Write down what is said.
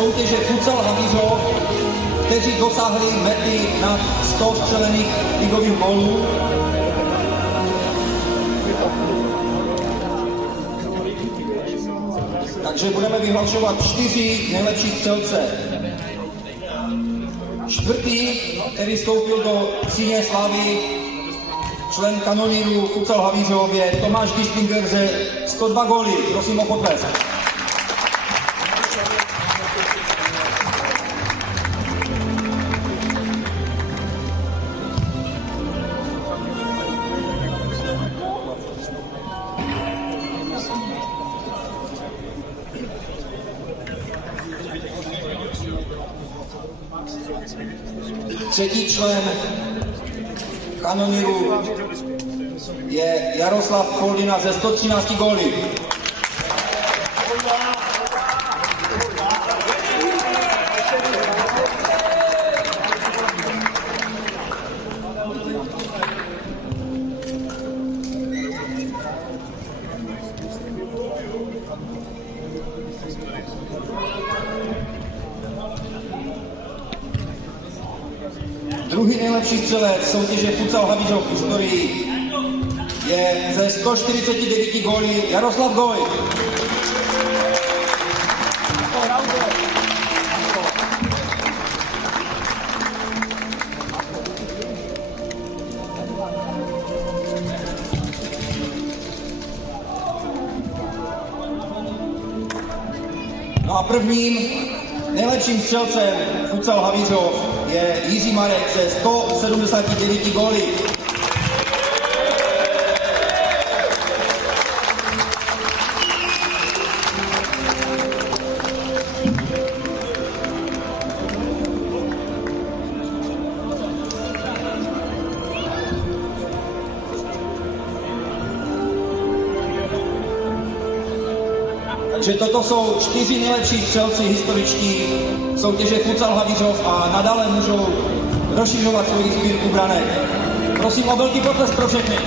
soutěže Futsal Havířov, kteří dosáhli mety nad 100 střelených ligových gólů. Takže budeme vyhlašovat 4 nejlepší střelce. Čtvrtý, který vstoupil do síně slávy, člen kanonýrů Futsal Havířov, je Tomáš Gistinger ze 102 góly. Prosím o potlesk. Třetí člen kanonýrů je Jaroslav Foldina ze 113 góly. Druhý nejlepší střelec soutěže Futsal Havířov v historii je ze 149 góly Jaroslav Goj. No a prvním nejlepším střelcem Futsal Havířov je Jiří Marek ze 179 góly. Takže toto jsou 4 nejlepší střelci historičtí soutěže Futsal Havířov a nadále můžou rozšiřovat svoji sbírku branek. Prosím o velký potlesk pro všechny.